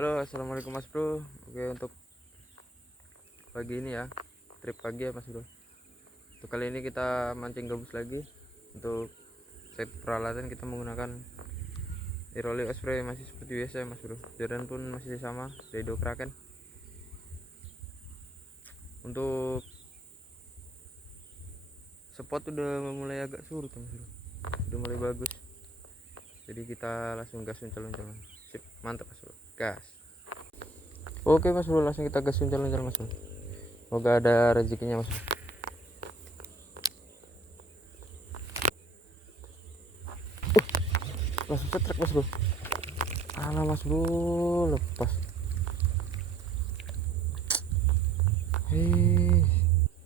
Halo, assalamualaikum Mas Bro. Oke, untuk pagi ini ya, trip pagi ya Mas Bro. Untuk kali ini kita mancing gabus lagi. Untuk set peralatan kita menggunakan Iroli Osprey masih seperti biasa ya Mas Bro. Jordan pun masih sama, Redo Kraken. Untuk spot udah mulai agak surut Mas Bro, udah mulai bagus. Jadi kita langsung gas uncal-uncal. Sip, mantap Mas Bro. Gas. Oke Mas Bro, langsung kita gas uncal-uncal Mas Bro. Semoga ada rezekinya Mas Bro. Langsung cetrek Mas Bro. Alah Mas Bro, lepas. Hei,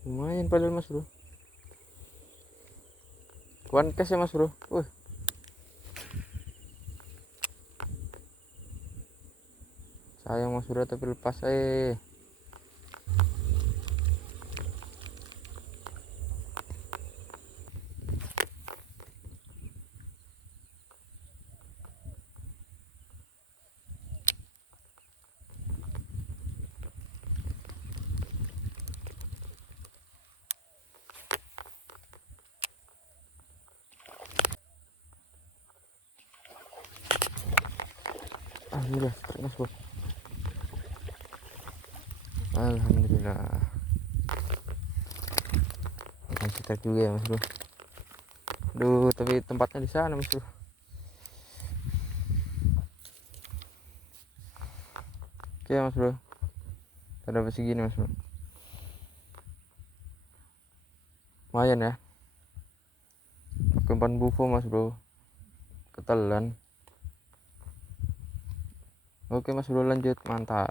lumayan padahal Mas Bro. One cash ya Mas Bro. Sayang Mas Bro, tapi lepas. Alhamdulillah strike Mas Bro. Alhamdulillah. Bukan strike juga ya Mas Bro. Aduh, tapi tempatnya di sana Mas Bro. Oke Mas Bro, ada apa segini Mas Bro. Lumayan ya, pakai umpan bufo Mas Bro, ketelan. Oke Mas Bro, lanjut. Mantap.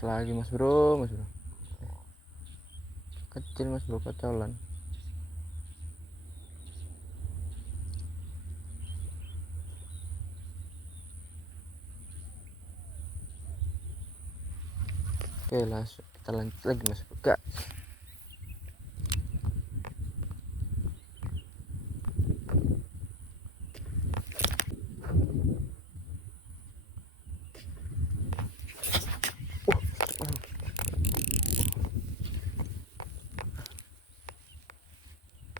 Terus lagi Mas Bro, kecil Mas Bro, ketelan. Oke, langsung kita lanjut lagi Mas Bro. Gak.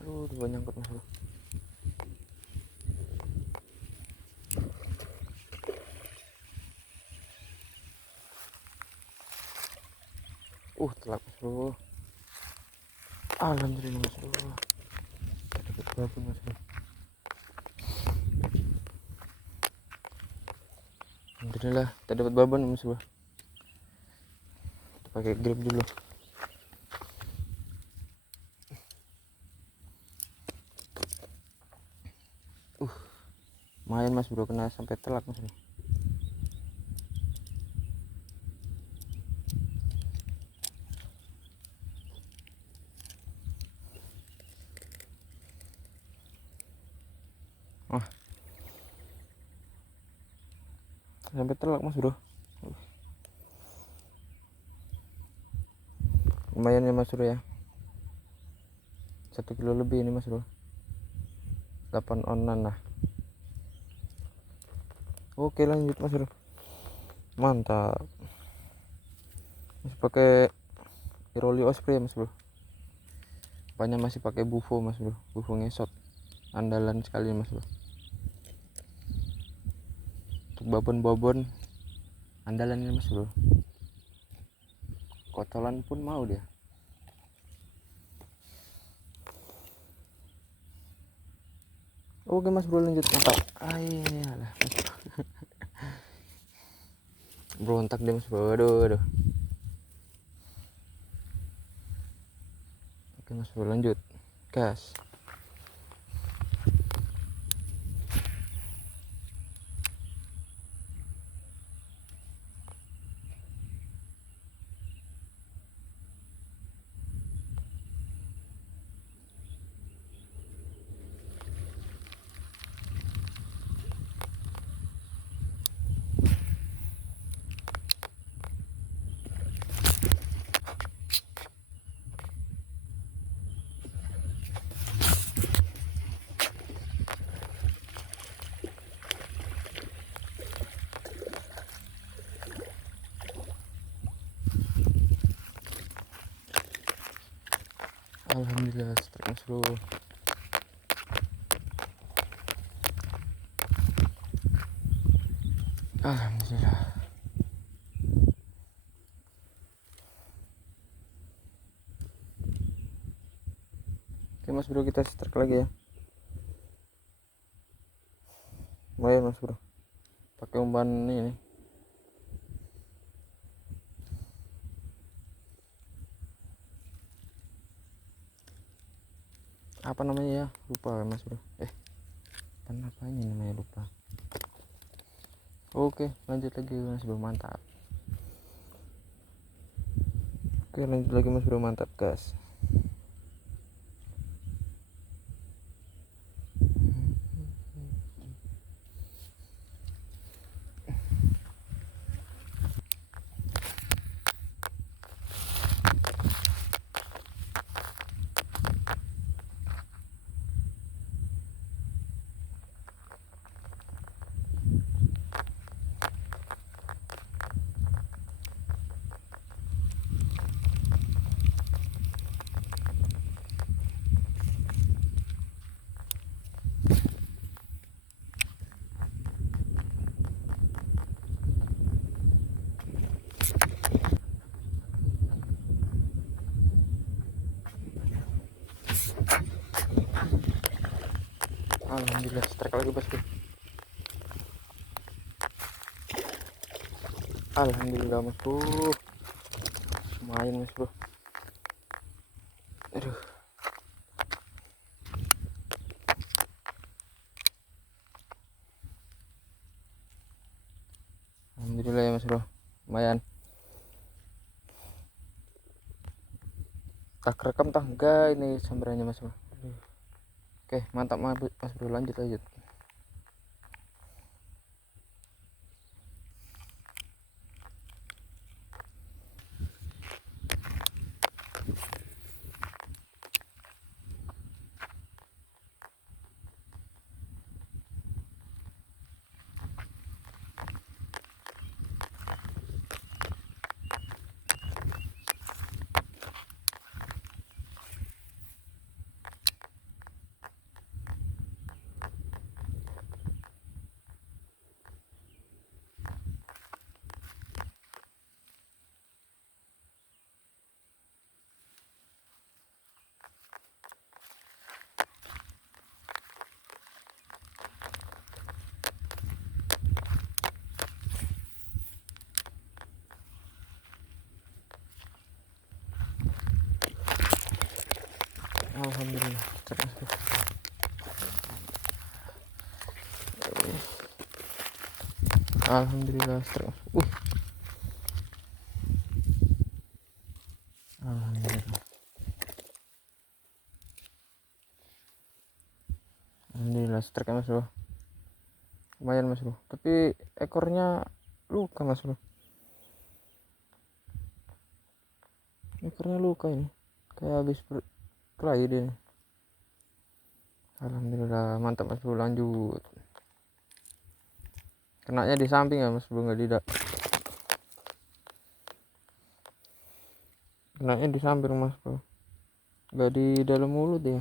Aduh, udah nyangkut Mas Bro. Telak Mas Bro. Alhamdulillah Mas Bro, dapat babon Mas Bro. Alhamdulillah kita dapat babon Mas Bro. Kita pakai grip dulu. Lumayan Mas Bro, kena sampai telak Mas Bro. Sampai telak Mas Bro. Lumayan ya Mas Bro ya, 1 kilo lebih ini Mas Bro, 8 onan lah. Oke, lanjut Mas Bro. Mantap. Masih pakai Iroli Osprey ya Mas Bro. Banyak masih pakai bufo Mas Bro, bufo ngesot andalan sekali Mas Bro. Untuk babon-babon andalan ini Mas Bro. Kotolan pun mau dia. Oke Mas Bro, lanjut. Mantap. Ayolah Mas Bro. Berontak deh Mas Bro. Aduh. Oke Mas Bro, lanjut. Gas. Alhamdulillah strike mas bro. Alhamdulillah. Oke mas bro, kita strike lagi ya. Lumayan mas bro, pakai umpan ini. Apa namanya ya, lupa mas bro. Apa ini namanya, lupa. Oke lanjut lagi mas bro, mantap. Oke lanjut lagi mas bro, mantap gas. Alhamdulillah strike lagi bos bro. Alhamdulillah mas bro, lumayan mas bro. Aduh, alhamdulillah ya mas bro, lumayan. Tak rekam tak enggak ini sambarannya mas bro. Aduh. Oke mantap mas bro, lanjut. Alhamdulillah strike mas bro. Alhamdulillah strike mas. Alhamdulillah. Alhamdulillah strike mas bro, lumayan mas bro, tapi ekornya luka mas bro, ekornya luka ini, kayak habis kelahi dia. Alhamdulillah mantap mas bro, lanjut. Kenanya di samping ya mas bro, nggak tidak. Kenanya di samping mas bro, nggak di dalam mulut ya.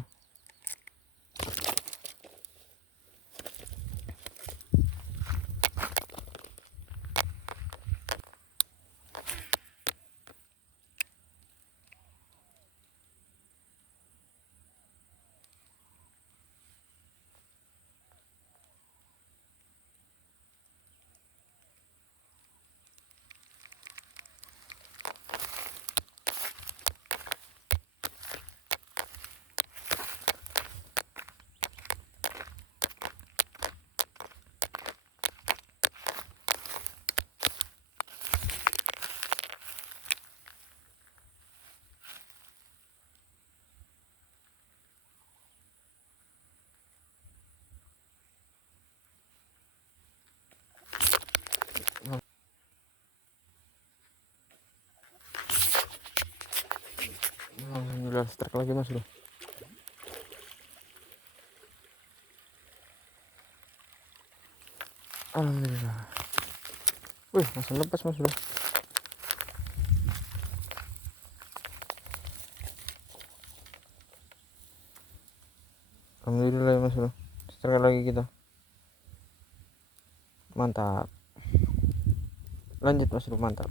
Alhamdulillah strike lagi mas bro. Alhamdulillah. Wih langsung lepas mas bro. ya mas bro, sekali lagi kita mantap, lanjut mas bro, mantap.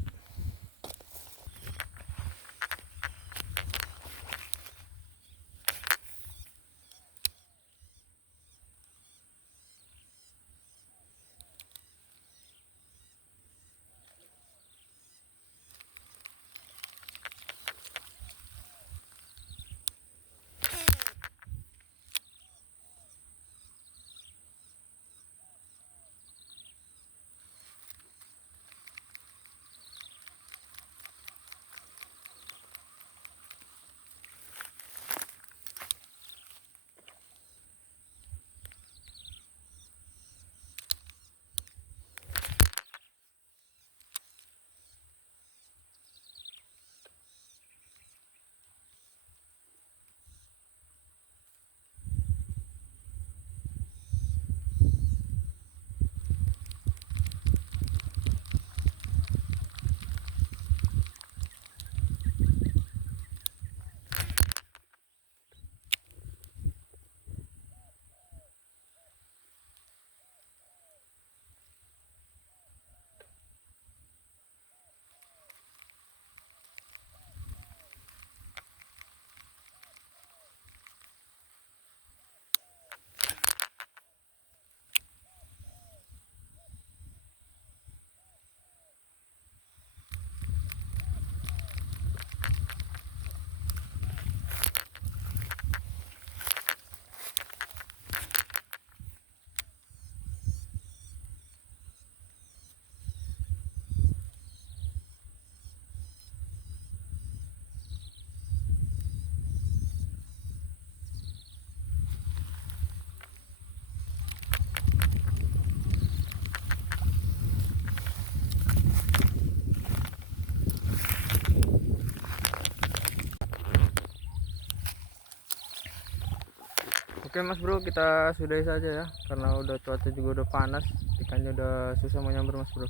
Oke mas bro, kita sudahi saja ya, karena udah cuaca juga udah panas, ikannya udah susah mau nyamber mas bro.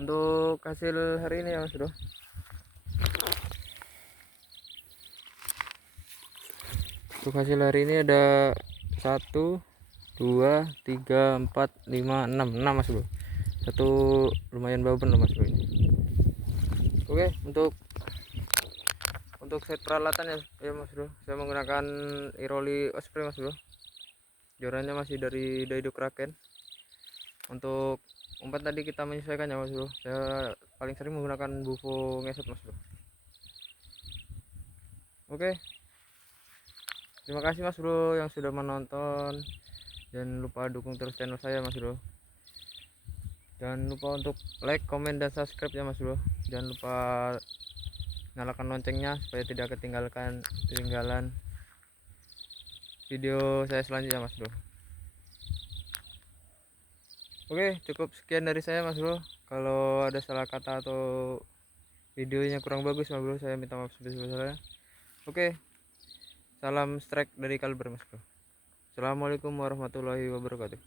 Untuk hasil hari ini ya mas bro, untuk hasil hari ini ada 1 2 3 4 5 6 mas bro. Satu lumayan baben loh mas bro ini. Oke, untuk set peralatan ya mas bro, saya menggunakan Iroli Osprey mas bro, jorannya masih dari Daido Kraken. Untuk umpan tadi kita menyesuaikan ya mas bro, saya paling sering menggunakan bufo ngesot mas bro. Oke, terima kasih mas bro yang sudah menonton, jangan lupa dukung terus channel saya mas bro, jangan lupa untuk like, comment, dan subscribe ya mas bro, jangan lupa nyalakan loncengnya supaya tidak ketinggalan video saya selanjutnya mas bro. Oke, cukup sekian dari saya mas bro, kalau ada salah kata atau videonya kurang bagus mas bro, saya minta maaf sebesar-besarnya. Oke, salam strike dari Kalbar mas bro. Assalamualaikum warahmatullahi wabarakatuh.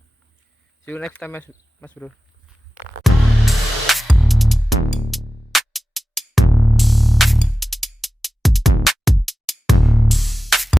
See you next time mas bro.